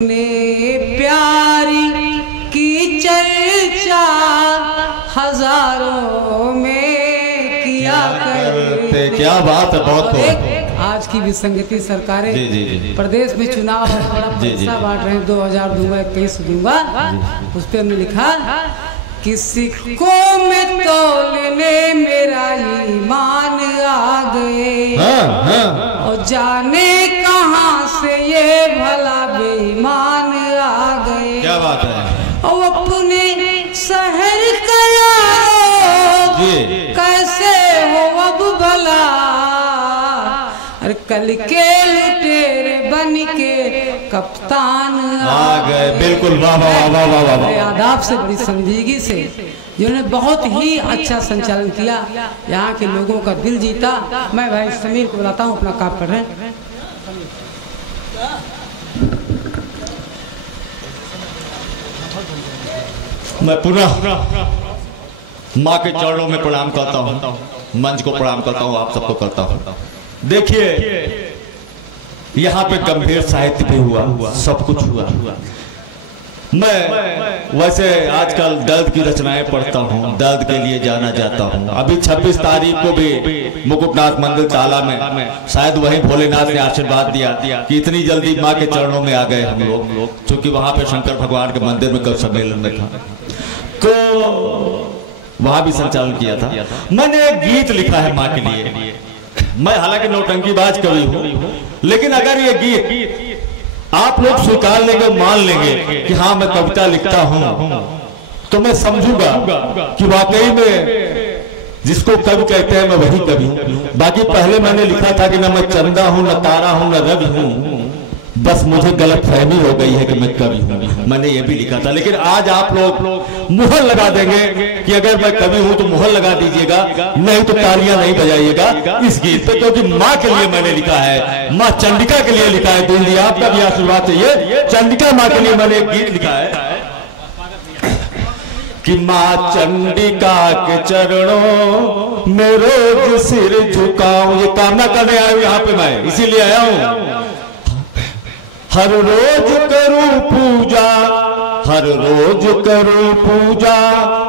ने प्यारी की चर्चा हजारों में किया करते। क्या बात है, बहुत आज की विसंगति सरकारें प्रदेश में चुनाव बड़ा पैसा बांट रहे हैं, 2000 दूंगा 21 दूंगा। उस पर हमने लिखा कि सिक्कों में तोलने मेरा ईमान आ गए। और जाने कहां से ये भला बेईमान आ गए। क्या बात है। और अपने शहर का कैसे हो अब भला, अरे कल के लुटेरे बन के कप्तान आ गए। बिल्कुल, वाह वाह वाह वाह वाह वाह। आदाब से, बड़ी संजीदगी से, जिन्होंने बहुत ही अच्छा संचालन किया, यहाँ के लोगों का दिल जीता। मैं भाई समीर को बुलाता हूँ, अपना काम कर रहे हैं। मैं पुनः माँ के चरणों में प्रणाम करता हूँ, मंच को प्रणाम करता हूँ, आप सबको करता हूँ। देखिए, यहाँ पे गंभीर साहित्य भी हुआ, सब कुछ हुआ। मैं वैसे आजकल दर्द की रचनाएं पढ़ता हूँ, दर्द के लिए जाना जाता हूँ। अभी 26 तारीख को भी मुकुटनाथ मंदिर चाला में शायद वही भोलेनाथ ने आशीर्वाद दिया कि इतनी जल्दी माँ के चरणों में आ गए हम लोग, क्योंकि वहां पे शंकर भगवान के मंदिर में कल सम्मेलन में था, तो वहां भी संचालन किया था। मैंने एक गीत लिखा है माँ के लिए। मैं हालांकि नौटंकीबाज कवि हूँ, लेकिन अगर ये गीत आप लोग स्वीकार लेंगे, मान लेंगे कि हाँ मैं कविता लिखता हूं, तो मैं समझूंगा कि वाकई में जिसको कवि कहते हैं मैं वही कवि हूं। बाकी पहले मैंने लिखा था कि न मैं चंदा हूं, न तारा हूं, न रवि हूं, बस मुझे गलत फहमी हो गई है कि मैं कवि हूं। मैंने ये भी लिखा था, लेकिन आज आप लोग मुहर लगा देंगे कि अगर मैं कवि हूं तो मुहर लगा दीजिएगा, नहीं तो तालियां नहीं बजाइएगा इस गीत पे, क्योंकि माँ के लिए मैंने लिखा है, माँ चंडिका के लिए लिखा है। दिल दिया आपका भी आशीर्वाद चाहिए। चंडिका माँ के लिए मैंने एक गीत लिखा है कि माँ चंडिका के चरणों में रोज सिर झुकाऊं। ये कामना करने आया हूं यहाँ पे, मैं इसीलिए आया हूं। हर रोज करूं पूजा, हर रोज करूं पूजा,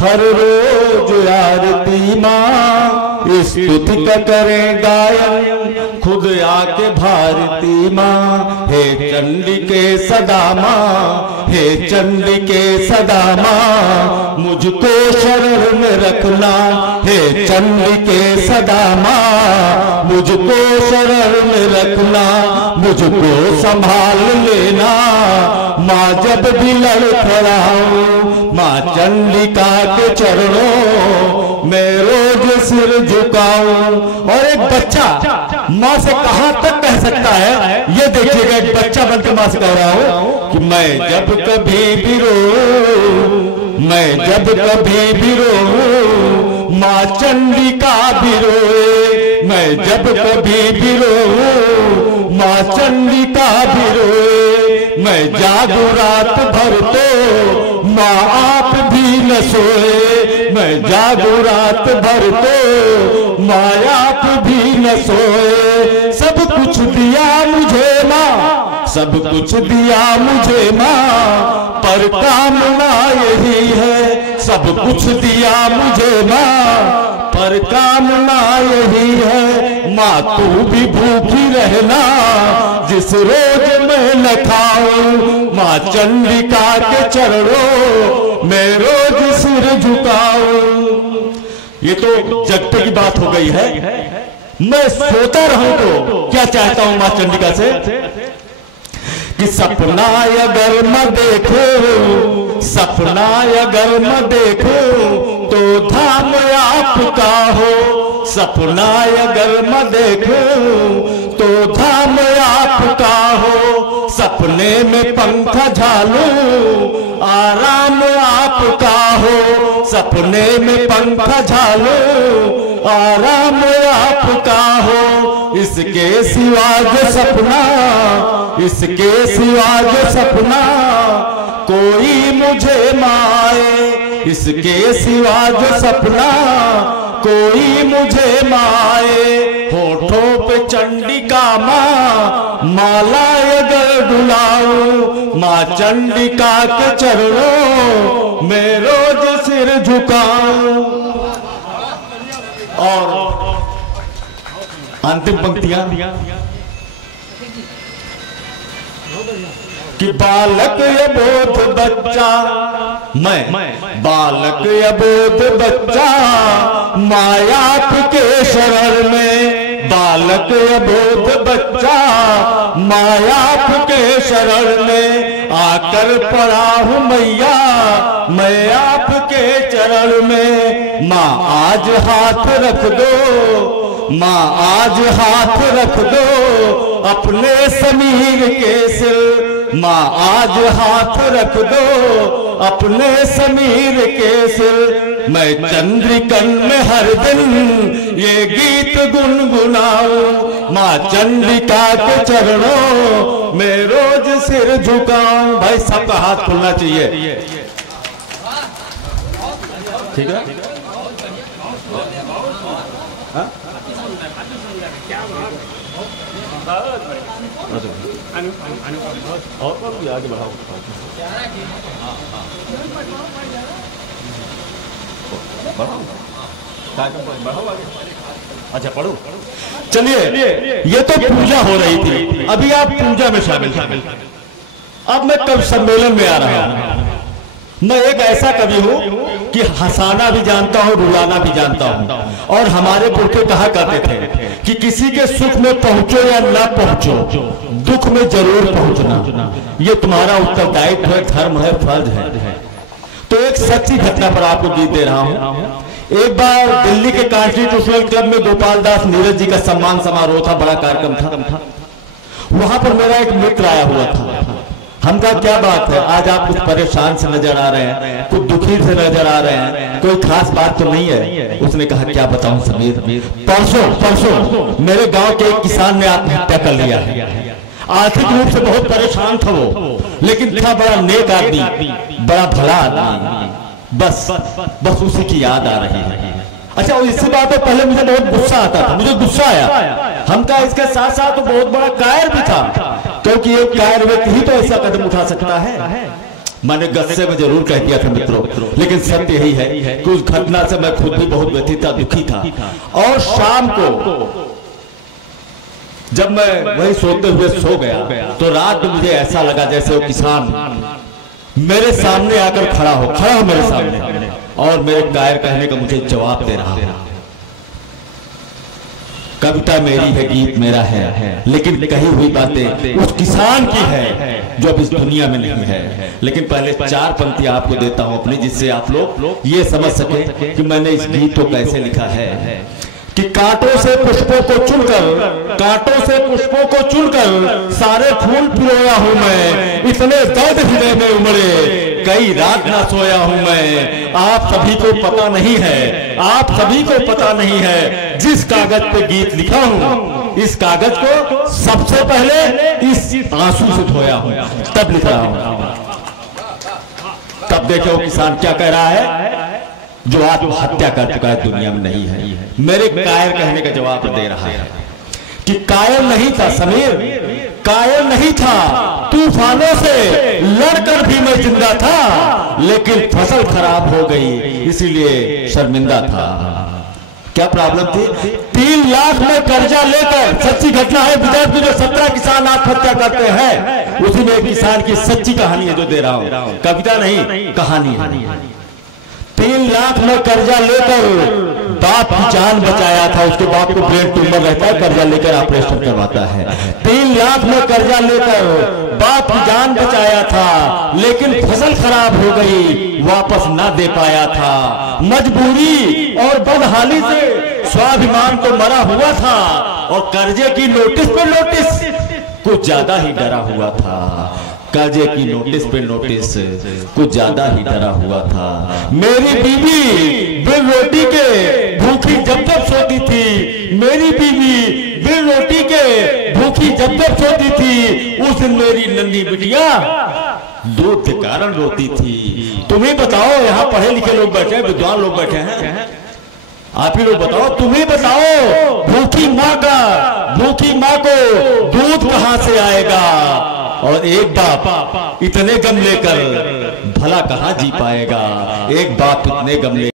हर रोज आरती माँ, स्तुति का करें गायन खुद आके भारती माँ। हे चंडिके सदा माँ, हे चंडिके सदा माँ, मुझको शरण में रखना। हे चंडिके सदा माँ, मुझको शरण में रखना, मुझको संभाल लेना। माँ जब भी लड़खड़ाऊं, माँ चंडिका के चरणों में रोज सिर झुकाऊं। और एक बच्चा माँ से कहां तक कह सकता है, ये देखिएगा, एक बच्चा बनकर माँ से कह रहा हूं कि मैं जब कभी भी रो, मैं जब कभी भी रो, माँ चंडिका भी रोए। मैं जब कभी भी रो, माँ चंडिका भी रोए। मैं जागू रात भर तो माँ आप भी न सोए। मैं जागू रात भर तो माँ आप भी न सोए। सब कुछ दिया मुझे माँ, सब कुछ दिया मुझे माँ, पर कामना यही है। सब कुछ दिया मुझे माँ, पर कामना यही है। माँ तू भी भूखी रहना, जिस रोज मैं न खाऊं। माँ चंडिका के चरणों में रोज सिर झुकाऊं। ये तो जगते की बात हो गई है। मैं सोता रहूं तो क्या चाहता हूं माँ चंडिका से कि सपना अगर मैं देखूं, सपना अगर मैं देखूं तो धाम आपका हो। सपना अगर मैं देखूं तो धाम आपका हो। सपने में पंखा झालूं, आराम आपका हो। सपने में पंखा झालूं, आराम आपका हो। इसके सिवा जो सपना, इसके सिवा जो सपना कोई मुझे माए। इसके सिवा जो सपना कोई मुझे माए, होठों पे चंडिका माँ माला अगर डुलाऊं, माँ चंडिका के चरणों में रोज सिर झुकाऊं। और अंतिम पंक्तियां कि बालक अबोध बच्चा, मैं बालक अबोध बच्चा मायाप के शरण में, बालक अबोध बच्चा मायाप के शरण में आकर पड़ा हूं मैया मैं आपके चरण में। माँ आज हाथ रख दो, माँ आज हाथ रख दो अपने समीर के सिर, माँ आज हाथ रख दो अपने समीर के सिर। मैं चंद्रिकन में हर दिन ये गीत गुनगुनाऊं, माँ चंद्रिका के चरणों में रोज सिर झुकाऊं। भाई सबका हाथ खुलना चाहिए, ठीक है? और आगे बढ़ाओ। अच्छा पढ़ो। चलिए, ये तो पूजा हो रही थी, अभी आप पूजा में शामिल। अब मैं कवि सम्मेलन में आ रहा हूं। मैं एक ऐसा कवि हूं कि हंसाना भी जानता हूं, रुलाना भी जानता हूं। और हमारे पुरखे कहा करते थे कि किसी के सुख में पहुंचो या ना पहुंचो, दुख में जरूर पहुंचना, ये तुम्हारा उत्तरदायित्व है, धर्म है, फर्ज है। तो एक सच्ची घटना पर आपको गीत दे रहा हूं। एक बार दिल्ली के कॉन्स्टिट्यूशनल क्लब में गोपाल दास नीरज जी का सम्मान समारोह था, बड़ा कार्यक्रम था। वहां पर मेरा एक मित्र आया हुआ था। हम कहा क्या बात है, आज आप कुछ परेशान से नजर आ रहे हैं, कुछ दुखी से नजर आ रहे हैं, कोई खास बात तो नहीं है? उसने कहा क्या बताऊं समीर, परसों मेरे गांव के एक किसान ने आत्महत्या कर लिया है। आर्थिक रूप से बहुत परेशान था वो, लेकिन था बड़ा नेक आदमी, बड़ा भला आदमी। बस उसी की याद आ रही है। अच्छा, इसी बात पर पहले मुझे बहुत गुस्सा आता था, मुझे गुस्सा आया। हम कहा इसके साथ साथ तो बहुत बड़ा कायर भी था, क्योंकि एक कायर व्यक्ति ही तो ऐसा कदम उठा सकता है। मैंने गुस्से में जरूर कह दिया था मित्रों, लेकिन सत्य यही है कि उस घटना से मैं खुद भी बहुत व्यथित था, दुखी था। और शाम को जब मैं वही सोते हुए सो गया, तो रात में मुझे ऐसा लगा जैसे वो किसान मेरे सामने आकर खड़ा हो मेरे सामने, और मेरे कायर कहने का मुझे जवाब दे रहा है। कविता मेरी है, गीत मेरा है, लेकिन कही हुई बातें उस किसान की है जो अब इस दुनिया में नहीं है। लेकिन पहले 4 पंक्ति आपको देता हूं अपनी, जिससे आप लोग ये समझ सके कि मैंने इस गीत को कैसे लिखा है। कि कांटों से पुष्पों को चुनकर सारे फूल पिरोया हूं मैं, इतने दर्द हृदय में उमड़े कई रात ना सोया हूं मैं। आप सभी को पता नहीं है, जिस कागज पे गीत लिखा हूं, इस कागज को सबसे पहले इस आंसू से धोया हूं, तब लिख रहा हूं। तब देखो किसान क्या कह रहा है, जो आत्महत्या कर चुका है, दुनिया में नहीं है। मेरे कायर कहने का जवाब दे रहा है कि कायर नहीं था समीर, कायर नहीं था, तूफानों से लड़कर भी मैं जिंदा था, लेकिन फसल खराब हो गई इसीलिए शर्मिंदा था। क्या प्रॉब्लम थी? 3 लाख में कर्जा लेकर, सच्ची घटना है विदर्भ में जो 17 किसान आत्महत्या करते हैं, उसी में एक किसान की सच्ची कहानी है जो दे रहा हूं, कविता नहीं कहानी है। 3 लाख में कर्जा लेकर बाप की जान बचाया था, उसके बाप को ब्रेन ट्यूमर रहता है, कर्जा लेकर ऑपरेशन करवाता है। 3 लाख में कर्जा लेकर बाप की जान बचाया था, लेकिन फसल खराब हो गई, वापस ना दे पाया था। मजबूरी और बदहाली से स्वाभिमान तो मरा हुआ था, और कर्जे की नोटिस पे नोटिस कुछ ज्यादा ही डरा हुआ था। कर्जे की नोटिस पे नोटिस कुछ ज्यादा ही डरा हुआ था। मेरी बीवी बिन रोटी के भूखी जब जब सोती थी, मेरी बीवी बिन रोटी के भूखी जब जब सोती थी, उस दिन मेरी नन्ही बिटिया दूध के कारण रोती थी। तुम्हें बताओ, यहाँ पढ़े लिखे लोग बैठे हैं, विद्वान लोग बैठे हैं, आप ही लोग बताओ, तुम्हें बताओ, भूखी माँ को दूध कहां से आएगा, और एक बाप इतने गम लेकर भला कहां जी पाएगा। एक बाप इतने गम लेकर